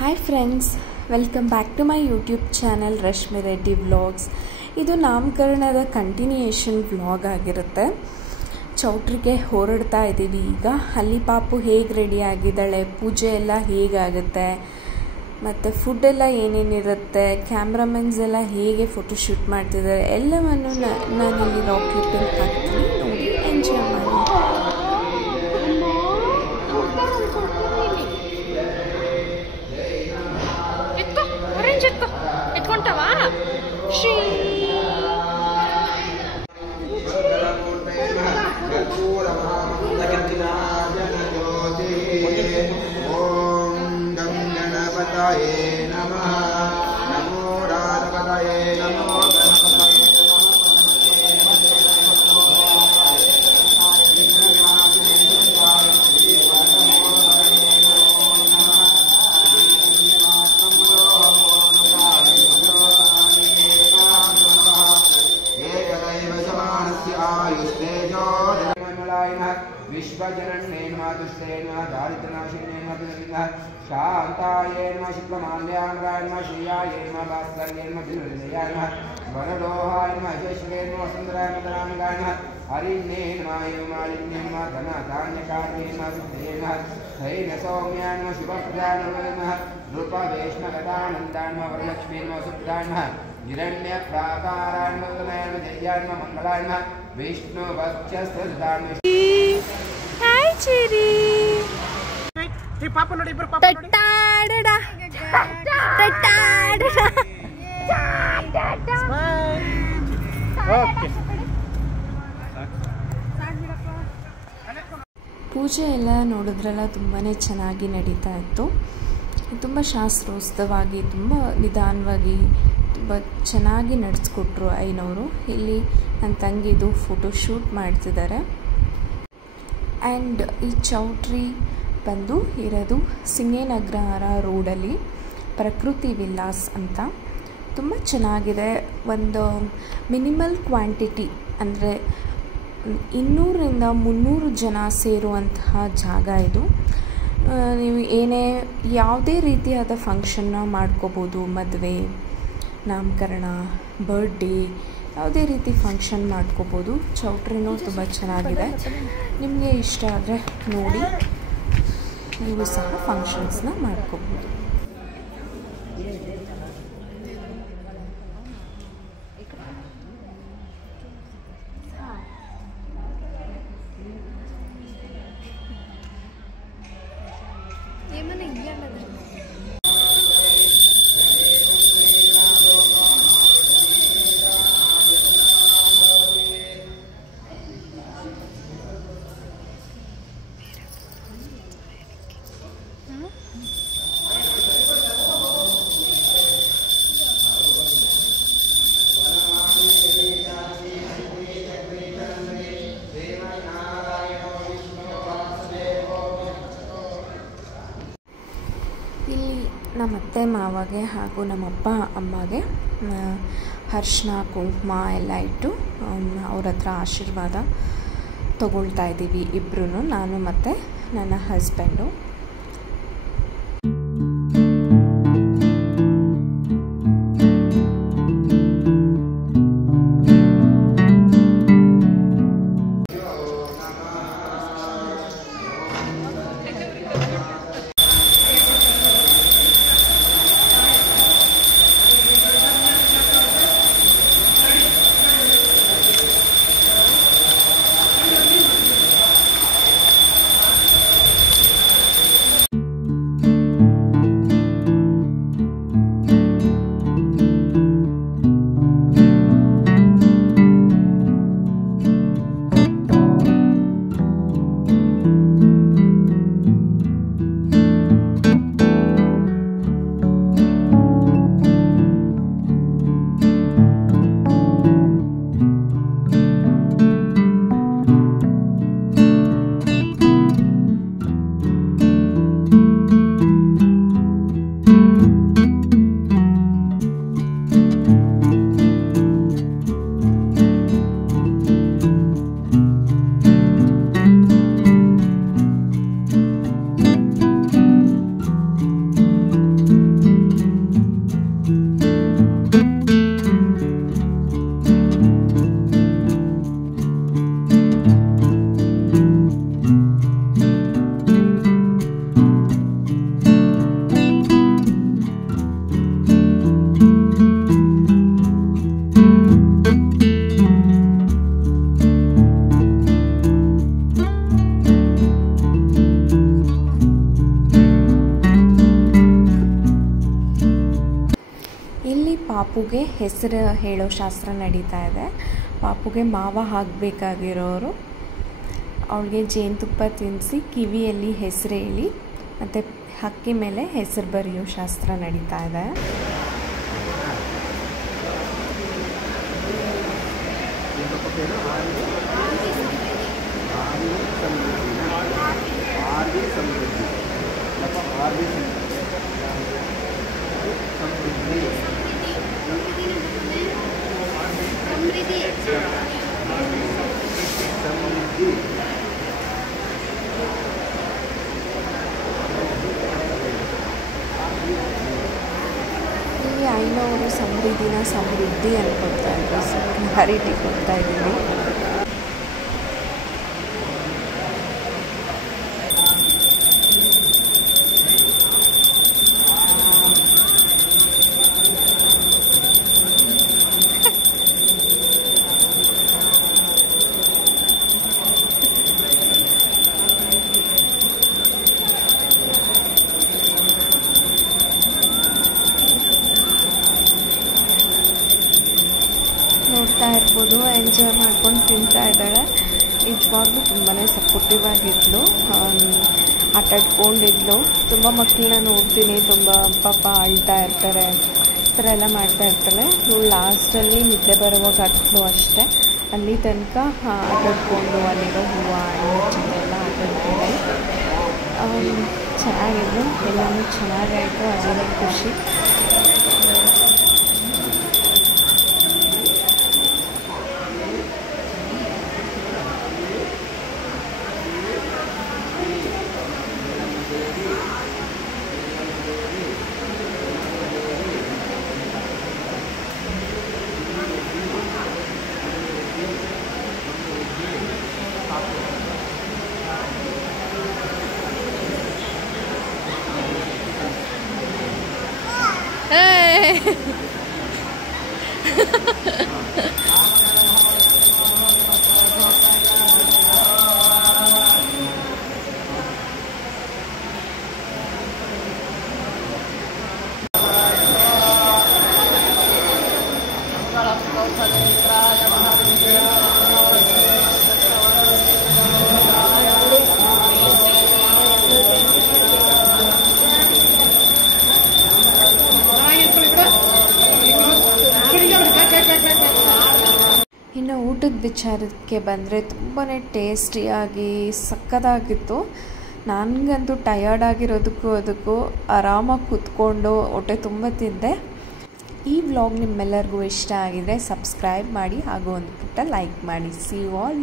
Hi friends, welcome back to my YouTube channel Rashmi Reddy vlogs. ಇದು ನಾಮಕರಣದ continuation vlog ಆಗಿರುತ್ತೆ. ಚೌಟ್ರಿಗೆ ಹೊರಡ್ತಾ ಇದ್ದೀವಿ ಈಗ. ಅಲ್ಲಿ ಪಾಪು ಹೇಗೆ ರೆಡಿ ಆಗಿದ್ದಾಳೆ, ಪೂಜೆ ಎಲ್ಲ ಹೇಗಾಗುತ್ತೆ, ಮತ್ತು ಫುಡ್ಡೆಲ್ಲ ಏನೇನಿರುತ್ತೆ, ಕ್ಯಾಮ್ರಾಮನ್ಸ್ ಎಲ್ಲ ಹೇಗೆ ಫೋಟೋಶೂಟ್ ಮಾಡ್ತಿದ್ದಾರೆ ಎಲ್ಲವನ್ನು ನಾನಿಲ್ಲಿ ರಾಕ್ ಕ್ಲಿಪ್ಪಿಂಗ್ ಹಾಕ್ತೀನಿ. ನೋಡಿ, ಎಂಜಾಯ್ ಮಾಡಿ. ಎತ್ಕೊಂಟವಾ ಶ್ರೀ ಓಂ ಗಂ ಗಣಪತಯೇ ನಮಃ. ನಮೋ ರಾಧಪತಯೇ ನಮೋ विश्वजनन्ये नमः दुष्टे नमः दारिद्र्यनाशिने नमः शान्ताये नमः शुक्लमाल्याङ्गाय नमः श्रियाय नमः भास्कर्ये नमः दिनहृदयाय नमः वरदोहाय नमः यशस्वे नमः सुन्दराय मदनाङ्गाय नमः हरिण्ये नमः मालिन्ये नमः धनधान्यकार्ये नमः सिद्धये नमः धैर्यसौम्याय नमः शुभप्रदाय नमः रूपवेश्मगतानन्दाय नमः वरलक्ष्मी नमः सुप्रदाय नमः हिरण्यप्राकाराय नमः जयाय नमः मङ्गलाय नमः विष्णु वक्षस्थदाय नमः. ಹಾಯ್ ಚಿರಿ. ಪಾಪ ನೋಡಿ, ಇಬ್ಬರು ಪಾಪ ನೋಡಿ. ಪೂಜೆ ಎಲ್ಲ ನೋಡಿದ್ರೆಲ್ಲ ತುಂಬಾ ಚೆನ್ನಾಗಿ ನಡೀತಾ ಇತ್ತು. ತುಂಬ ಶಾಸ್ತ್ರೋತ್ಸವವಾಗಿ, ತುಂಬ ನಿಧಾನವಾಗಿ, ತುಂಬ ಚೆನ್ನಾಗಿ ನಡೆಸ್ಕೊಟ್ರು ಐನವರು. ಇಲ್ಲಿ ನನ್ನ ತಂಗಿದು ಫೋಟೋಶೂಟ್ ಮಾಡ್ತಿದ್ದಾರೆ. ಆ್ಯಂಡ್ ಈ ಚೌಟ್ರಿ ಬಂದು ಇರೋದು ಸಿಂಗೇನಗ್ರಹಾರ ರೋಡಲ್ಲಿ ಪ್ರಕೃತಿ ವಿಲಾಸ್ ಅಂತ. ತುಂಬ ಚೆನ್ನಾಗಿದೆ. ಒಂದು ಮಿನಿಮಲ್ ಕ್ವಾಂಟಿಟಿ ಅಂದರೆ 200ರಿಂದ 300 ಜನ ಸೇರುವಂತಹ ಜಾಗ ಇದು. ನೀವು ಯಾವುದೇ ರೀತಿಯಾದ ಫಂಕ್ಷನ್ನ ಮಾಡ್ಕೋಬೋದು. ಮದುವೆ, ನಾಮಕರಣ, ಬರ್ಡೇ, ಯಾವುದೇ ರೀತಿ ಫಂಕ್ಷನ್ ಮಾಡ್ಕೋಬೋದು. ಚೌಟ್ರಿನೂ ತುಂಬ ಚೆನ್ನಾಗಿದೆ. ನಿಮಗೆ ಇಷ್ಟ ಆದರೆ ನೋಡಿ, ನೀವು ಸಹ ಫಂಕ್ಷನ್ಸ್ನ ಮಾಡ್ಕೋಬೋದು. ಇಲ್ಲಿ ನಮ್ಮ ಅತ್ತೆ ಮಾವಗೆ ಹಾಗೂ ನಮ್ಮಪ್ಪ ಅಮ್ಮಗೆ ಅರಿಶಿನ ಕುಂಕುಮ ಎಲ್ಲ ಇಟ್ಟು ಅವ್ರ ಹತ್ರ ಆಶೀರ್ವಾದ ತಗೊಳ್ತಾ ಇದ್ದೀವಿ ಇಬ್ಬರೂ, ನಾನು ಮತ್ತು ನನ್ನ ಹಸ್ಬೆಂಡು. ಪಾಪುಗೆ ಹೆಸರು ಹೇಳೋ ಶಾಸ್ತ್ರ ನಡೀತಾ ಇದೆ. ಪಾಪುಗೆ ಮಾವ ಆಗಬೇಕಾಗಿರೋರು ಅವಳಿಗೆ ಜೇನುತುಪ್ಪ ತಿನ್ನಿಸಿ ಕಿವಿಯಲ್ಲಿ ಹೆಸರು ಹೇಳಿ ಮತ್ತು ಹಕ್ಕಿ ಮೇಲೆ ಹೆಸರು ಬರೆಯೋ ಶಾಸ್ತ್ರ ನಡೀತಾ ಇದೆ. ಇಲ್ಲಿ ಐನವರು ಸಮೃದ್ಧಿ ಅನ್ಕೊಳ್ತಾ ಇದ್ರು. ಸೊ ಕ್ಲಾರಿಟಿ ಕೊಡ್ತಾ ಇದ್ದೀವಿ. ನೋಡ್ತಾ ಇರ್ಬೋದು, ಎಂಜಾಯ್ ಮಾಡ್ಕೊಂಡು ತಿಂತಾ ಇದ್ದಾಳೆ. ನಿಜವಾಗ್ಲೂ ತುಂಬಾ ಸಪೋರ್ಟಿವ್ ಆಗಿದ್ಲು, ಆಟಾಡ್ಕೊಂಡಿದ್ಲು. ತುಂಬ ಮಕ್ಕಳನ್ನ ನೋಡ್ತೀನಿ, ತುಂಬ ಪಾಪ ಅಳ್ತಾ ಇರ್ತಾರೆ, ಈ ಥರ ಎಲ್ಲ ಮಾಡ್ತಾ ಇರ್ತಾಳೆ. ಇವಳು ಲಾಸ್ಟಲ್ಲಿ ನಿದ್ದೆ ಬರುವಾಗ ಹತ್ತಲು ಅಷ್ಟೇ. ಅಲ್ಲಿ ತನಕ ಆಟಾಡ್ಕೊಂಡು ಅಲ್ಲಿರೋ ಹೂವು ಹಣ್ಣು ಎಲ್ಲ ಆಟಾಡ್ಕೊಂಡು ಚೆನ್ನಾಗಿದ್ಲು. ಎಲ್ಲನೂ ಚೆನ್ನಾಗಾಯಿತು, ಅದೇ ಖುಷಿ. ಇನ್ನು ಊಟದ ವಿಚಾರಕ್ಕೆ ಬಂದರೆ ತುಂಬಾ ಟೇಸ್ಟಿಯಾಗಿ ಸಕ್ಕತ್ತಾಗಿತ್ತು. ನನಗಂತೂ ಟಯರ್ಡ್ ಆಗಿರೋದಕ್ಕೂ ಅದಕ್ಕೂ ಆರಾಮಾಗಿ ಕೂತ್ಕೊಂಡು ಹೊಟ್ಟೆ ತುಂಬ ತಿಂದೆ. ಈ ವ್ಲಾಗ್ ನಿಮ್ಮೆಲ್ಲರಿಗೂ ಇಷ್ಟ ಆಗಿದೆ ಸಬ್ಸ್ಕ್ರೈಬ್ ಮಾಡಿ ಹಾಗೂ ಒಂದು ಪುಟ್ಟ ಲೈಕ್ ಮಾಡಿ. See you all.